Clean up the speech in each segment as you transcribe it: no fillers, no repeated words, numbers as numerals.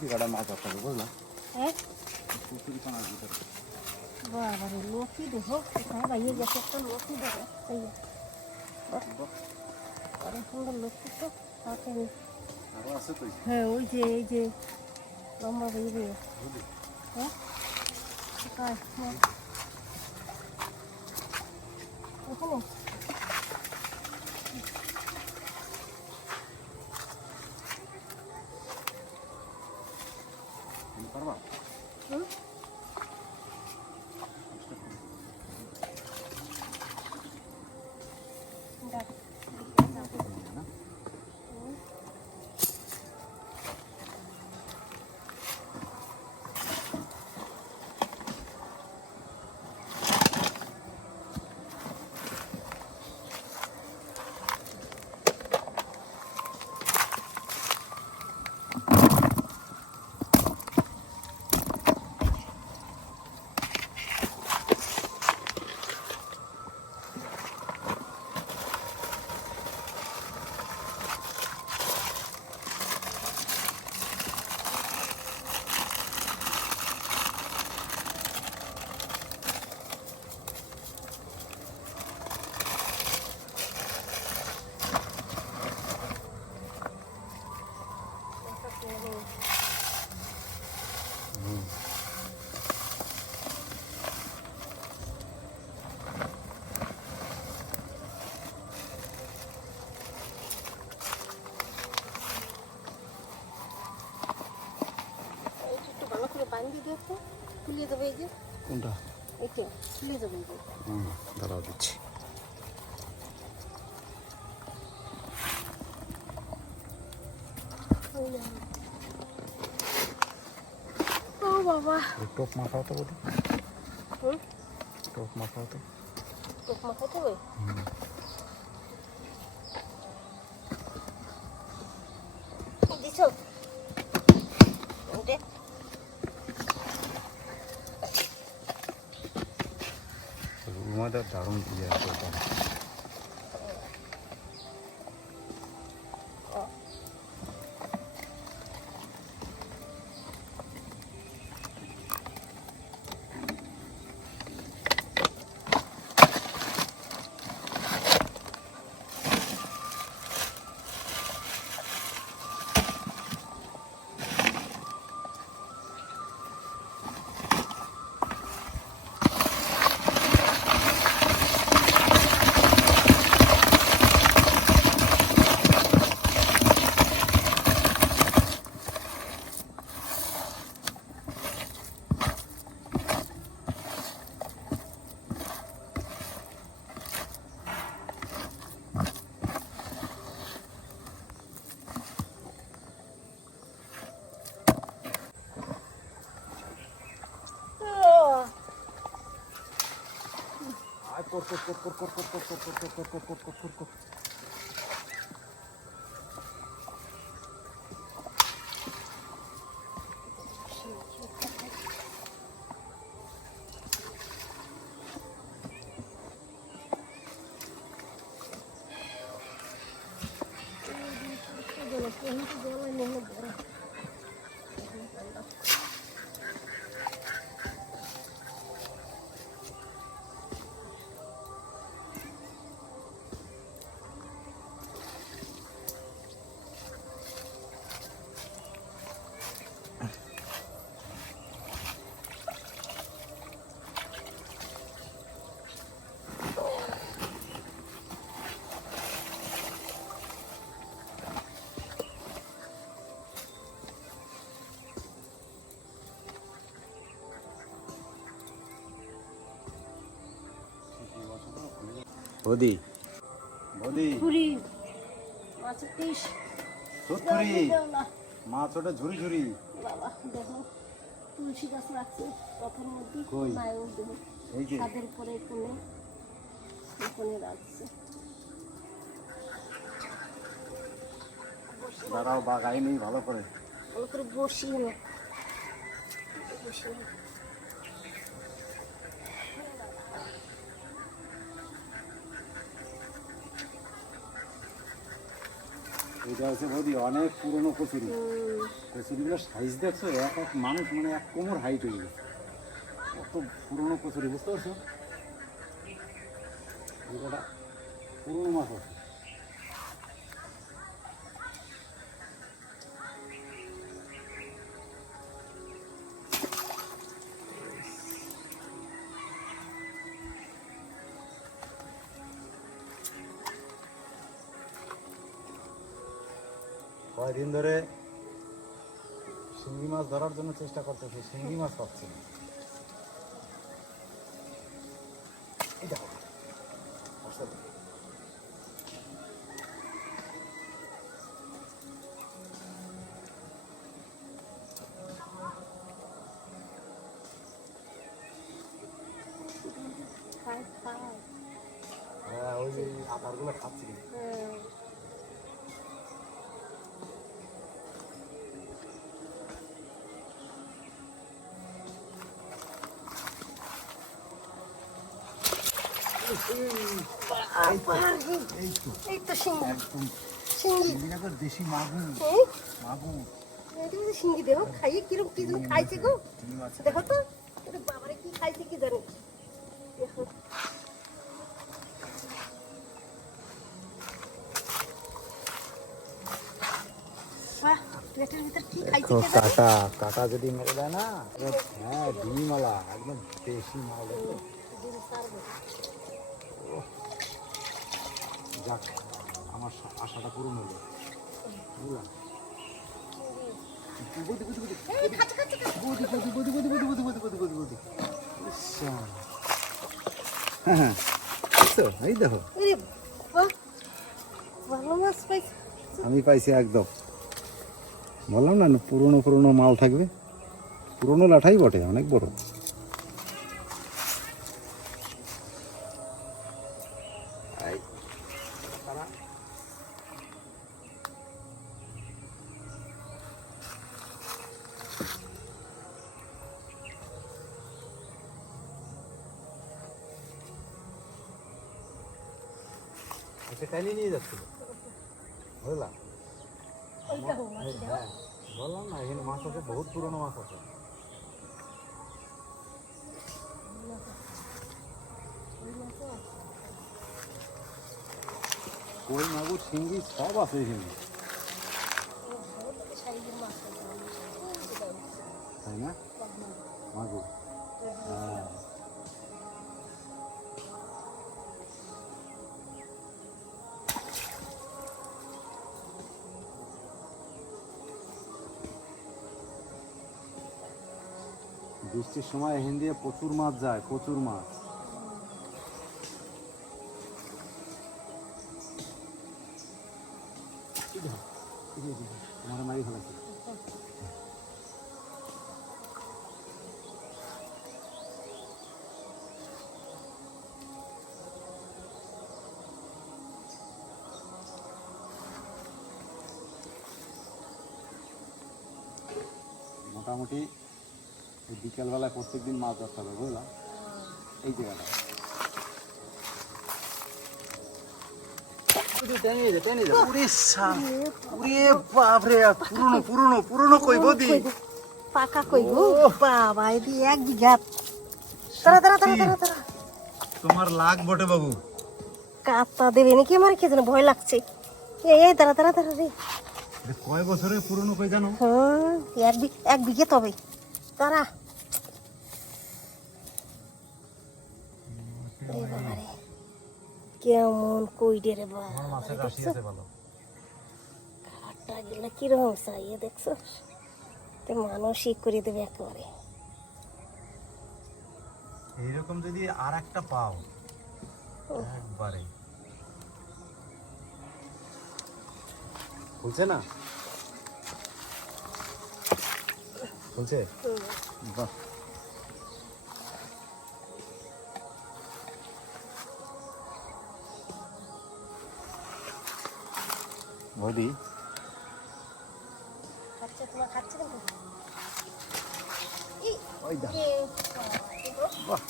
দিঘাটা মাছ আসবে বুঝলাম। হ্যাঁ বাবা রে লোকই দেখো কোথায় বাইরে গেছে একটা লোকই দেখো এই অনেক সুন্দর লোকটি তো তাকে হ্যাঁ ওই যে এই যে লম্বা বাইরে হ্যাঁ কোথায় ওখানে হুম বান্ধি দিয়ে তো খুলে দেবে এই যে কোনটা এইটা খুলে দেবে এই যে দাঁড়াও দিচ্ছি। ও বাবা টোপ মাখাও তো বলি হুম টোপ মাখাও তো টোপ মাখাতে হবে দিছো ওটা রুমাটা দারুণ ইয়ে আছে ওটা। বৌদি বৌদি ঝুরি মাছের পিস ঝুরি মাছ ওটা ঝুরি ঝুরি বাবা দেখো তুলসী গাছ রাখছে পথের মধ্যে কই? মায়ের দেখো এই যে ছাদের উপরে কোণে কোণে রাখছে দাঁড়াও বা গাড়ি নেই ভালো করে ভালো করে বসিয়ে নে বসিয়ে নে। এটা হচ্ছে বৌদি অনেক পুরনো কচুরি। কচুরিগুলোর সাইজ দেখছো, এক এক মানুষ মানে এক কোমর হাইট হয়ে গেছে, কত পুরনো কচুরি, বুঝতে পারছো? এটা পুরনো মাছ আছে। কয়দিন ধরে শিঙ্গি মাছ ধরার জন্য চেষ্টা করতেছে, শিঙ্গি মাছ পাচ্ছে না। এই দেখো, আসলে হ্যাঁ, ওই যে আকারগুলো খাচ্ছে কিন্তু। এই তো শিঙ্গি, একদম শিঙ্গি, শিঙ্গিটা দেশি মাগুর। মাগুর এটা শিঙ্গি দেহ খাইয়ে কিরকম কি যেন খাইছে গো, শিঙ্গি মাছ। দেখো তো এটা বাবারে কি খাইছে কি জানো। দেখো বাহ, পেটের ভিতর কি খাইছে কি জানো। কাটা কাটা যদি মেরে দেয় না, হ্যাঁ ডিমওয়ালা একদম দেশি মাল। দেখো যাক, আমার আশাটা পূরণ হলো, বুঝলাম। এই দেখো, আরে বাহ, ভালো মাছ পাইছে। আমি পাইছি একদম, বললাম না পুরনো পুরনো মাল থাকবে, পুরনো লাঠাই বটে, অনেক বড়। টাইনি নিয়ে যাচ্ছিল, বুঝলাম। হ্যাঁ বললাম না, এখানে মাছ আছে, বহুত পুরনো মাছ আছে। কই মাগুর শিঙ্গি সব আছে এখানে, তাই না? মাগুর, হ্যাঁ। বৃষ্টির সময় এখান দিয়ে প্রচুর মাছ যায়, প্রচুর মাছ। আমার মারি ফেলাচ্ছে। মোটামুটি বিকেলবেলায় প্রত্যেকদিন মাছ ধরতে হবে, বুঝলাম। এই জায়গাটা পাকা কই গো বাবা, এদি 1 বিঘা। দাঁড়া দাঁড়া দাঁড়া দাঁড়া দাঁড়া, তোমার লাগ বটে বাবু। কাঁটা দেবে নাকি আমার, কে জানে, ভয় লাগছে। এই দাঁড়া দাঁড়া দাঁড়া রে, কয় বছরের পুরনো কই জানো? হ্যাঁ 1 বিঘে তবে। দাঁড়া, কেমন কই রে রে বা, কাটা গেলে কিরকম চাইয়ে দেখছো, মানুষই করে দেবে একেবারে। এইরকম যদি আর একটা পাও একবারে, খুলছে না? খুলছে, বাহ। বৌদি খাচ্ছে, তোমার খাচ্ছে কিন্তু। ওই দেখো, বাহ,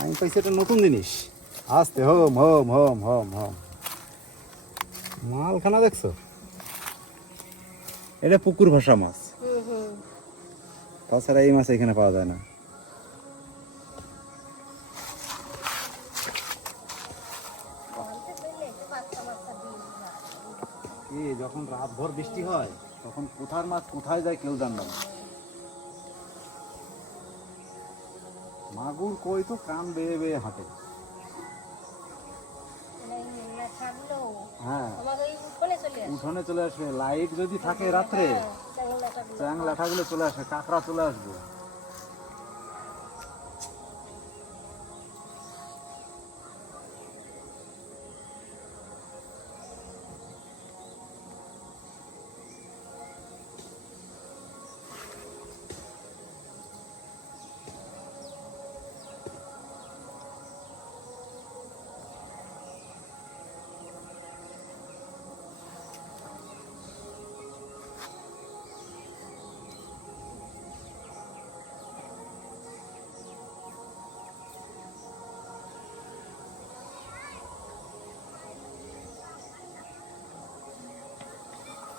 আমি পাইছি একটা নতুন জিনিস। আস্তে home home home home home, মালখানা দেখছো? এটা পুকুর ভাষা মাছ, হুম তাছাড়া এই মাছ এখানে পাওয়া যায় না। যখন রাত ভর বৃষ্টি হয় তখন কোথার মাছ কোথায় যায় কেউ জানবে না। মাগুর কই তো কান বেয়ে বেয়ে হাঁটে। হ্যাঁ, উঠোনে চলে আসবে, লাইট যদি থাকে রাত্রে চ্যাং ল্যাঠাগুলো চলে আসে, কাঁকড়া চলে আসবে।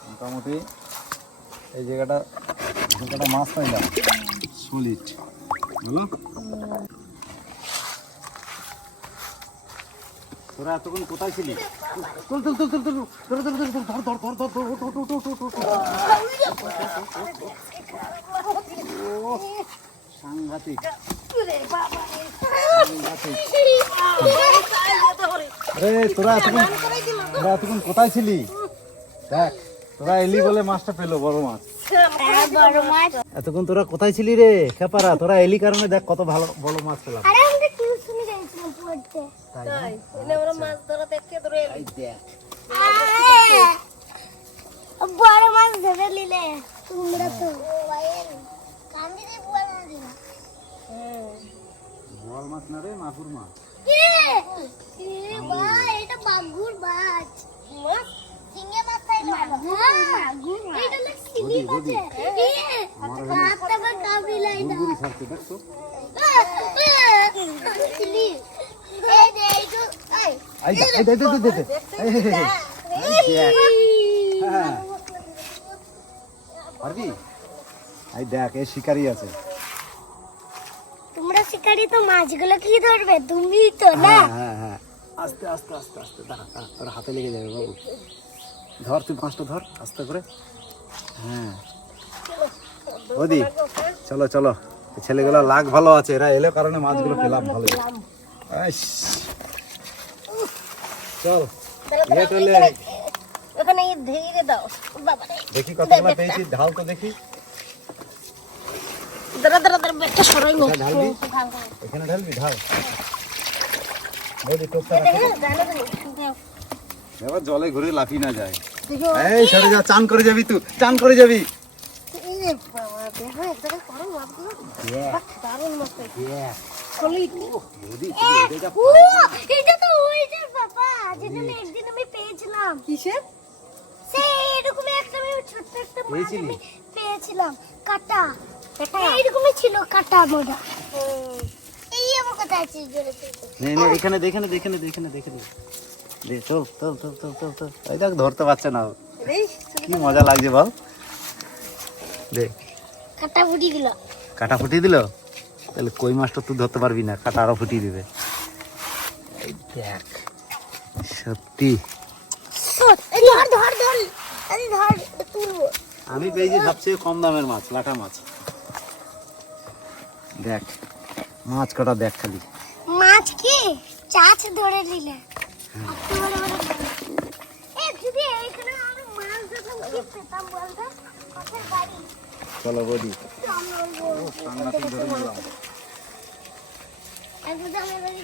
মোটামুটি এই জায়গাটা মাছ পাইলাম সলিড, বুঝলো? তোরা এতক্ষণ কোথায় ছিলি? তুল তুল তুল তুল তুল ধর ধর ধর ধর ধর ধর ধর ধর। সাংঘাতিক আরে তোরা এতক্ষণ কোথায় ছিলি? দেখ তোরা এলি বলে মাছটা পেলো, বড় মাছ। এতক্ষণ তোরা কোথায় ছিলি রে খেপারা? তোরা এলি কারণে দেখ কত ভালো বড় মাছ পেলাম। বড় মাছ ধরে নিলে তোমরা তো বড় মাছ না রে, মাগুর মাছ। এটা মাগুর মাছ, ঝিঙে মাছ তাই না? এটা না সিলি মাছ। হাতটা বা কামড়ি লাই না। গুড়গুড়ি ছাড়ছে দেখ তো। সিলি এই যে এই তো এই দে দে দে দে। হ্যাঁ পারবি? এই দেখ এই শিকারি আছে। তোমরা শিকারি তো মাছগুলো কি ধরবে? তুমি তো না। হ্যাঁ হ্যাঁ, আস্তে আস্তে আস্তে আস্তে দাঁড়া, তোর হাতে লেগে যাবে বাবু। ধর তুই মাছটা ধর আস্তে করে। হ্যাঁ ওদি চলো চলো, ছেলেগুলো লাগ ভালো আছে, এরা এলো কারণে মাছগুলো পেলাম ভালো। চল ওখানে ধীরে দাও বাবা, দেখি কতগুলো পেয়েছি, ঢাল তো দেখি। দাঁড়া দাঁড়া দাঁড়া, বেটা সরাই নি। ঢালবি এখানে, ঢালবি ঢাল। বৌদি টোপটা এবার জলে ঘুরে লাফি না যায়। এই সরে যা, চান করে যাবি তুই, চান করে যাবি। এটা তো ওইটার বাবা, যেটা একদিন আমি পেয়েছিলাম। কিসের? সেই এরকম একটা আমি ছোট্ট একটা মাছ আমি পেয়েছিলাম, কাটা। এইরকমই ছিল কাটা মোটা। এই আমার কথা আছে জোরে নে নে, এখানে দেখেনে দেখেনে দেখেনে দেখেনে দে, চল চল চল চল চল চল। এই দেখ ধরতে পারছে না, কি মজা লাগছে বল। দে কাটা ফুটি গেল। কাটা ফুটিয়ে দিল, তাহলে কই মাছটা তুই ধরতে পারবি না, কাটা আরো ফুটিয়ে দিবে। এই দেখ সত্যি ধর ধর ধর, আরে ধর তুলবো। আমি পেয়েছি সবচেয়ে কম দামের মাছ, লাটা মাছ। দেখ মাছ কটা দেখ খালি। মাছ কি চাচ ধরে নিলে। যদি এইখানে আমি মাছ ধরতাম কি পেতাম বলতো? কোথায় বাড়ি? চলো বডি আমি বলবো সাংঘাতিক ধরে নিলাম। একদম আমার বাড়ি